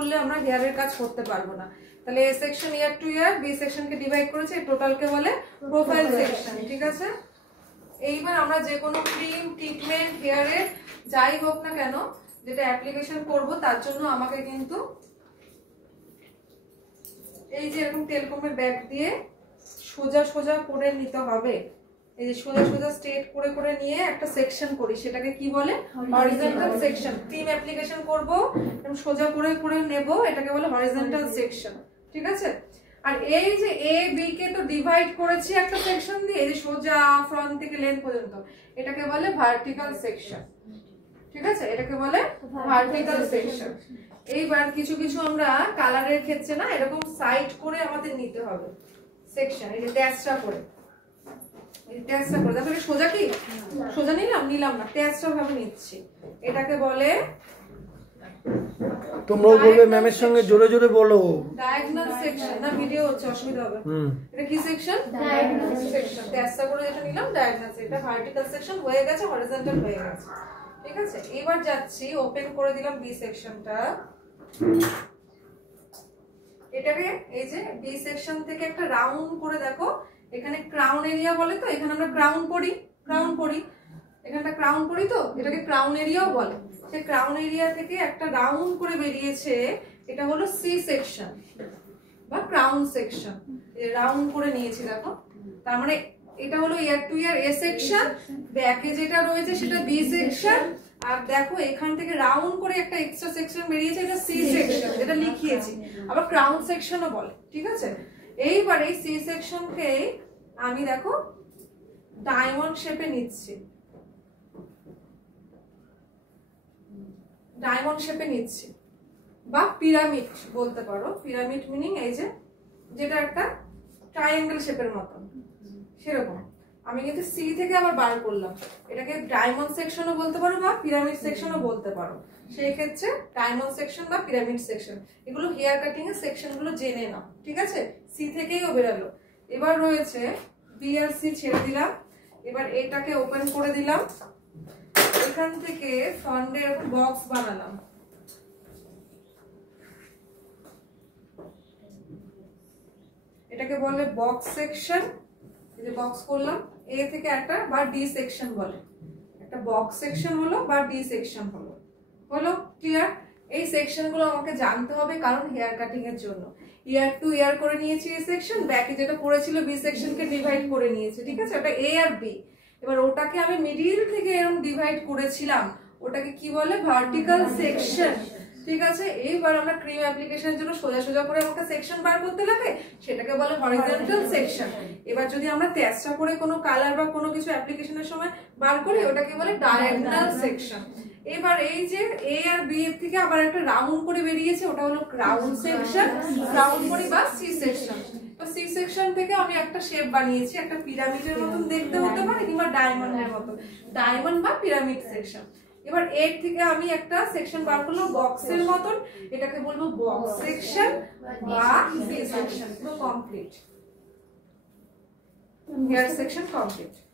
করলে আমরা হেয়ারের কাজ করতে পারবো না। তাহলে এ সেকশন ইয়ার টু ইয়ার, বি সেকশনকে ডিভাইড করেছে, টোটালকে বলে প্রোফাইল সেকশন। ঠিক আছে, এইবার আমরা যে কোনো ক্রিম, ট্রিটমেন্ট, হেয়ারের যাই হোক না কেন যেটা অ্যাপ্লিকেশন করব তার জন্য আমাকে কিন্তু এই যে এরকম তেলকমের ব্যাগ দিয়ে সোজা সোজা করে নিতে হবে। এই যে সোজা সোজা স্ট্রেট করে করে নিয়ে একটা সেকশন করি, সেটাকে কি বলে? Horizontal section. ক্রিম অ্যাপ্লিকেশন করব, এরকম সোজা করে করে নেব, এটাকে বলে হরিজন্টাল সেকশন। ঠিক আছে, আর এই যে এ বি কে তো ডিভাইড করেছি একটা সেকশন দিয়ে, এই যে সোজা ফ্রন্ট থেকে লেন্থ পর্যন্ত, এটাকে বলে ভার্টিক্যাল সেকশন। ঠিক আছে, এটাকে বলে ভার্টিক্যাল সেকশন। এইবার কিছু কিছু আমরা কালারের ক্ষেত্রে না এরকম সাইড করে আমাদের নিতে হবে সেকশন, এই যে ট্যাচটা করে, এই ট্যাচটা করে। তারপরে সোজা কি সোজা নিলাম না, ট্যাচটা ভাবে নিচ্ছি, এটাকে বলে। তোমরাও বলবে ম্যামের সঙ্গে জোরে জোরে বলো। Diagonal section. না ভিডিও হচ্ছে, অসুবিধা হবে। এটা কি সেকশন? Diagonal section. ট্যাচটা করে যেটা নিলাম ডায়াগোনাল, এটা ভার্টিক্যাল সেকশন হয়ে গেছে, হরিজন্টাল হয়ে গেছে। ঠিক আছে, এবার যাচ্ছি, ওপেন করে দিলাম বি সেকশনটা। এটাকে এই যে বি সেকশন থেকে একটা রাউন্ড করে দেখো, এখানে ক্রাউন এরিয়া বলে, তো এখানে আমরা ক্রাউন পড়ি, এখানটা ক্রাউন পড়ি, তো এটাকে ক্রাউন এরিয়াও বলে। সেই ক্রাউন এরিয়া থেকে একটা রাউন্ড করে বেরিয়েছে, এটা হলো সি সেকশন বা ক্রাউন সেকশন। রাউন্ড করে নিয়েছি দেখো, তার মানে এটা হলো ইয়ার টু ইয়ার এ সেকশন, ব্যাকে যেটা রয়েছে সেটা বি সেকশন, আর দেখো এখান থেকে রাউন্ড করে একটা এক্সট্রা সেকশন বেরিয়েছে, এটা সি সেকশন, যেটা লিখিয়েছি, আবার ক্রাউন সেকশনও বলে। ঠিক আছে, এইবার এই সি সেকশনকে আমি দেখো ডায়মন্ড শেপে নিচ্ছি, ডায়মন্ড শেপে নিচ্ছি, বা পিরামিড বলতে পারো। পিরামিড মিনিং এই যে যেটা একটা ট্রায়াঙ্গেল শেপের মতন, সেরকম। আমি কিন্তু সি থেকে আবার বার করলাম, এটাকে ডায়মন্ড সেকশনও বলতে পারো বা পিরামিড সেকশনও বলতে পারো। সেই ক্ষেত্রে ডায়মন্ড সেকশন বা পিরামিড সেকশন, এগুলো হেয়ার কাটিং এর সেকশন গুলো জেনে নাও। ঠিক আছে, সি থেকেইও বেরালো। এবার রয়েছে বি আর সি, ছেড়ে দিলাম। এবার এটাকে ওপেন করে দিলাম, এখান থেকে ফ্রন্টে এরকম বক্স বানালাম। এটাকে বলে বক্স সেকশন। এই যে বক্স করলাম, এ থেকে একটা বা ডি সেকশন বলে, একটা বক্স সেকশন হলো বা ডি সেকশন হলো। ক্লিয়ার? এই সেকশন গুলো আমাকে জানতে হবে, কারণ হেয়ার কাটিং এর জন্য। ইয়ার টু ইয়ার করে নিয়েছি এই সেকশন, ব্যাকে যেটা পড়েছিল বি সেকশন কে ডিভাইড করে নিয়েছি। ঠিক আছে, ওটা এ আর বি। এবার ওটাকে আমি মিডিল থেকে এরকম ডিভাইড করেছিলাম, ওটাকে কি বলে? Vertical section. ঠিক আছে, এইবার আমরা ক্রিম অ্যাপ্লিকেশনের জন্য সোজা সোজা করে আমাকে সেকশন বার করতে লাগে, সেটাকে বলে হরিজন্টাল সেকশন। এবার যদি আমরা তেজটা করে কোনো কালার বা কোনো কিছু অ্যাপ্লিকেশনের সময় বার করি, ওটাকে বলে ডায়াগোনাল সেকশন। এবার এই যে এ আর বি এর থেকে আবার একটা রাউন্ড করে বেরিয়েছে, ওটা হলো ক্রাউন সেকশন, রাউন্ড করি বা সি সেকশন। তো সি সেকশন থেকে আমি একটা শেপ বানিয়েছি, একটা পিরামিডের মতন দেখতে হতে পারে, কিংবা ডায়মন্ডের মতন, ডায়মন্ড বা পিরামিড সেকশন। এবার এর থেকে আমি একটা সেকশন বার করলাম বক্সের মতন, এটাকে বলবো বক্স সেকশন বা B section. Complete, hair section complete.